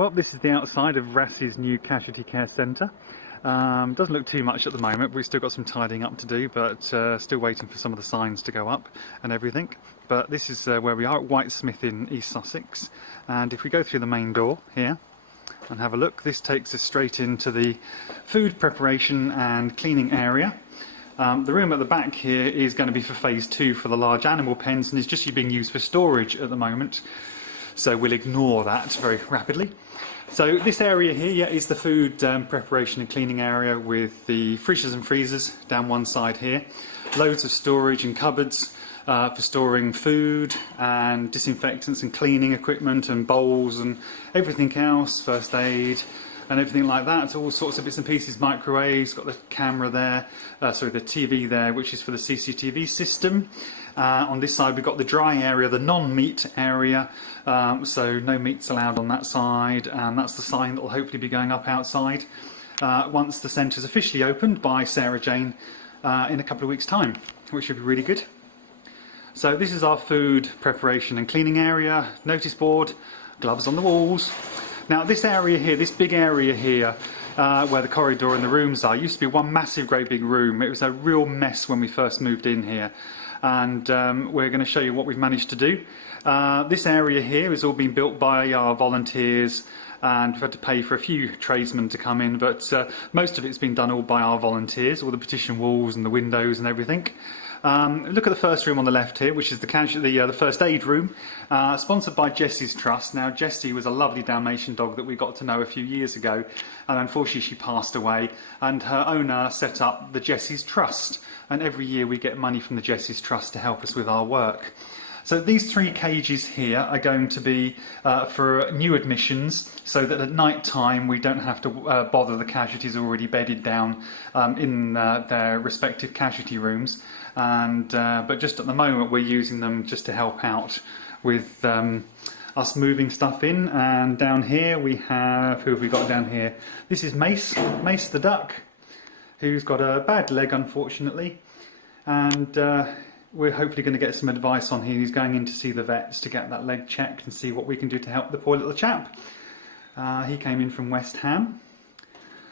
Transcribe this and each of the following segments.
Well, this is the outside of WRAS's new Casualty Care Centre. Doesn't look too much at the moment, but we've still got some tidying up to do, but still waiting for some of the signs to go up and everything. But this is where we are at Whitesmith in East Sussex, and if we go through the main door here and have a look, this takes us straight into the food preparation and cleaning area. The room at the back here is going to be for phase 2 for the large animal pens, and is just being used for storage at the moment, so we'll ignore that very rapidly. So this area here is the food preparation and cleaning area, with the fridges and freezers down one side here, loads of storage and cupboards for storing food and disinfectants and cleaning equipment and bowls and everything else, first aid and everything like that. It's all sorts of bits and pieces, microwaves, got the camera there, the TV there, which is for the CCTV system. On this side we've got the dry area, the non-meat area, so no meats allowed on that side, and that's the sign that will hopefully be going up outside once the centre's officially opened by Sarah Jane in a couple of weeks' time, which should be really good. So this is our food preparation and cleaning area, notice board, gloves on the walls. Now this area here, this big area here, where the corridor and the rooms are, used to be one massive great big room. It was a real mess when we first moved in here, and we're going to show you what we've managed to do. This area here is all being built by our volunteers, and we've had to pay for a few tradesmen to come in, but most of it's been done all by our volunteers, all the partition walls and the windows and everything. Look at the first room on the left here, which is the first aid room, sponsored by Jessie's Trust. Now, Jessie was a lovely Dalmatian dog that we got to know a few years ago, and unfortunately she passed away, and her owner set up the Jessie's Trust, and every year we get money from the Jessie's Trust to help us with our work. So these 3 cages here are going to be for new admissions, so that at night time we don't have to bother the casualties already bedded down in their respective casualty rooms. And but just at the moment we're using them just to help out with us moving stuff in. And down here we have, who have we got down here? This is Mace the duck, who's got a bad leg unfortunately, and we're hopefully going to get some advice on him. He's going in to see the vets to get that leg checked and see what we can do to help the poor little chap. He came in from West Ham.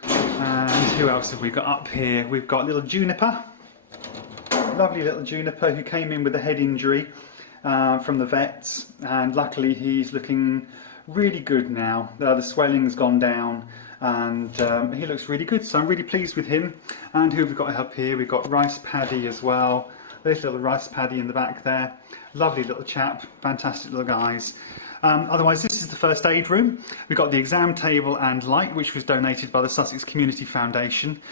And who else have we got up here? We've got little Juniper, lovely little Juniper, who came in with a head injury from the vets, and luckily he's looking really good now. The swelling's gone down, and he looks really good, so I'm really pleased with him. And who have we got up here? We've got Rice Paddy as well. There's little Rice Paddy in the back there. Lovely little chap, fantastic little guys. Otherwise, this is the first aid room. We've got the exam table and light, which was donated by the Sussex Community Foundation.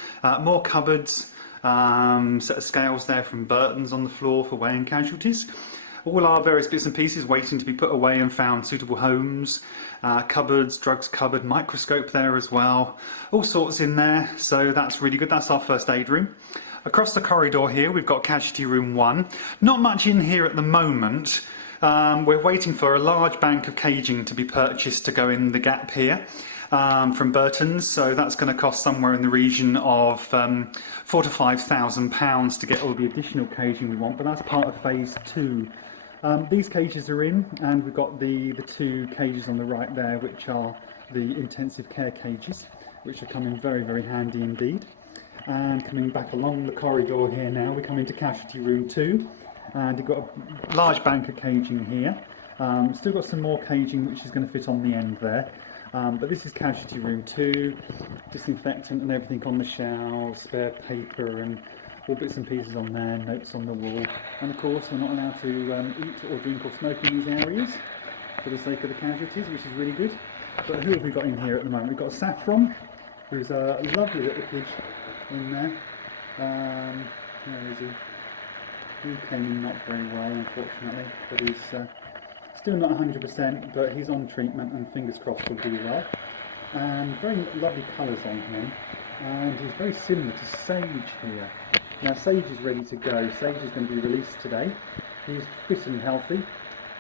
More cupboards, set of scales there from Burton's on the floor for weighing casualties. All our various bits and pieces waiting to be put away and found suitable homes. Cupboards, drugs cupboard, microscope there as well. All sorts in there, so that's really good. That's our first aid room. Across the corridor here we've got Casualty Room 1. Not much in here at the moment. We're waiting for a large bank of caging to be purchased to go in the gap here from Burton's, so that's going to cost somewhere in the region of £4,000 to £5,000 to get all the additional caging we want, but that's part of phase 2. These cages are in, and we've got the 2 cages on the right there, which are the intensive care cages, which are coming very, very handy indeed. And coming back along the corridor here now, we come into Casualty Room 2, and you've got a large bank of caging here. Still got some more caging which is going to fit on the end there, but this is Casualty Room 2, disinfectant and everything on the shelves, spare paper and all bits and pieces on there, notes on the wall. And of course we're not allowed to eat or drink or smoke in these areas for the sake of the casualties, which is really good. But who have we got in here at the moment? We've got Saffron, who's a lovely little kid in there. Where is he? He came in not very well, unfortunately, but he's still not 100%, but he's on treatment and fingers crossed will do well. And very lovely colours on him, and he's very similar to Sage here. Now Sage is ready to go. Sage is going to be released today. He's fit and healthy,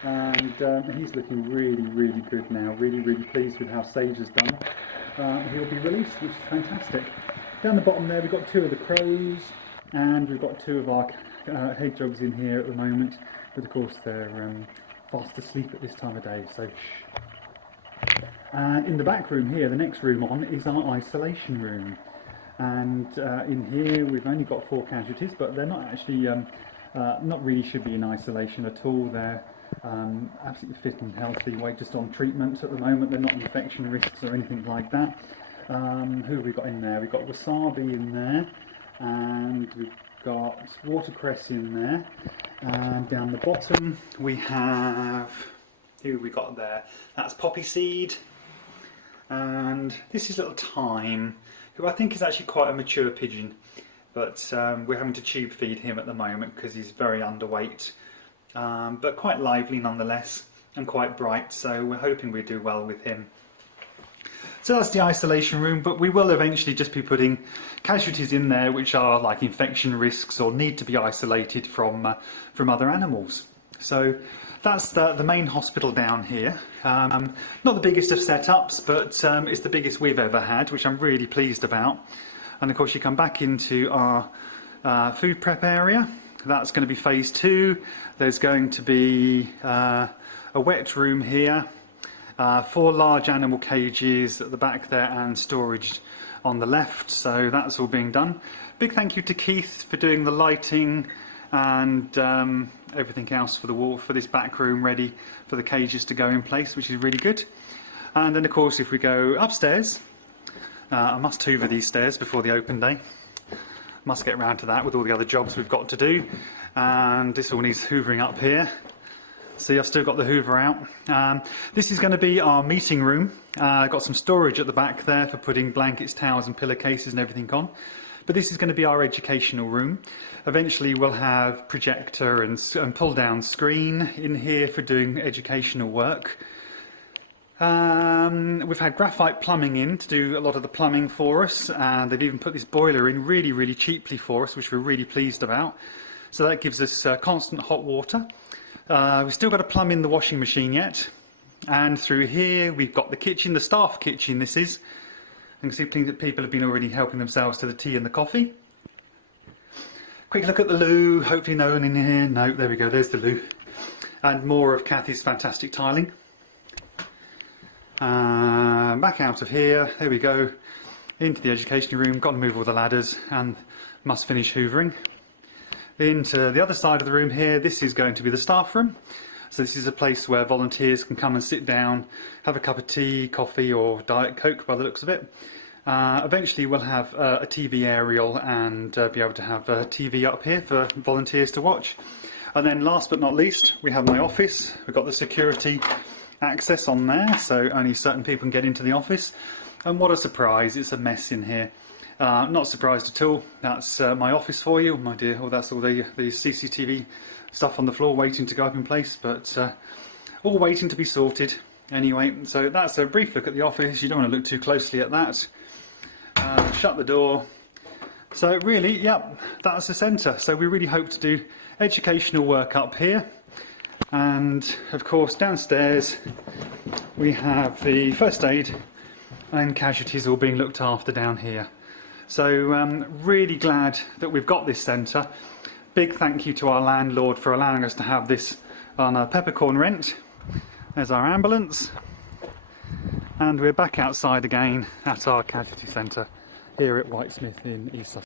and he's looking really, really good now. Really, really pleased with how Sage has done. He'll be released, which is fantastic. Down the bottom there we've got 2 of the crows, and we've got 2 of our hedgehogs in here at the moment, but of course they're fast asleep at this time of day, so shh. And in the back room here, the next room on, is our isolation room. And in here we've only got 4 casualties, but they're not actually, not really should be in isolation at all. They're absolutely fit and healthy, just on treatment at the moment. They're not infection risks or anything like that. Who have we got in there? We've got wasabi in there, and we've got watercress in there. And down the bottom we have, who have we got there? That's poppy seed. And this is little Thyme, who I think is actually quite a mature pigeon, but we're having to tube feed him at the moment because he's very underweight, but quite lively nonetheless and quite bright, so we're hoping we do well with him. So that's the isolation room, but we will eventually just be putting casualties in there which are like infection risks or need to be isolated from other animals. So that's the main hospital down here. Not the biggest of setups, but it's the biggest we've ever had, which I'm really pleased about. And of course you come back into our food prep area. That's going to be phase 2. There's going to be a wet room here, 4 large animal cages at the back there, and storage on the left. So that's all being done. Big thank you to Keith for doing the lighting and everything else for the wall, for this back room, ready for the cages to go in place, which is really good. And then of course if we go upstairs, I must hoover these stairs before the open day. Must get round to that with all the other jobs we've got to do. And this all needs hoovering up here. See, I've still got the hoover out. This is going to be our meeting room. I've got some storage at the back there for putting blankets, towels and pillowcases and everything on. But this is going to be our educational room. Eventually we'll have projector and pull down screen in here for doing educational work. We've had graphite plumbing in to do a lot of the plumbing for us, and they've even put this boiler in really cheaply for us, which we're really pleased about. So that gives us constant hot water. We've still got to plumb in the washing machine yet. And through here we've got the kitchen, the staff kitchen this is. You can see people have been already helping themselves to the tea and the coffee. Quick look at the loo, hopefully no one in here. No, there we go, there's the loo. And more of Kathy's fantastic tiling. Back out of here, there we go, into the education room. Got to move all the ladders and must finish hoovering. Into the other side of the room here, this is going to be the staff room. So this is a place where volunteers can come and sit down, have a cup of tea, coffee or Diet Coke by the looks of it. Eventually we'll have a TV aerial and be able to have a TV up here for volunteers to watch. And then last but not least, we have my office. We've got the security access on there, so only certain people can get into the office. And what a surprise, it's a mess in here. Not surprised at all. That's my office for you, my dear. Oh, that's all the CCTV stuff on the floor waiting to go up in place, but all waiting to be sorted. Anyway, so that's a brief look at the office. You don't want to look too closely at that. Shut the door. So really, yep, that's the centre. So we really hope to do educational work up here. And of course downstairs we have the first aid and casualties all being looked after down here. So really glad that we've got this centre. Big thank you to our landlord for allowing us to have this on a peppercorn rent. There's our ambulance, and we're back outside again at our casualty centre here at Whitesmith in East Sussex.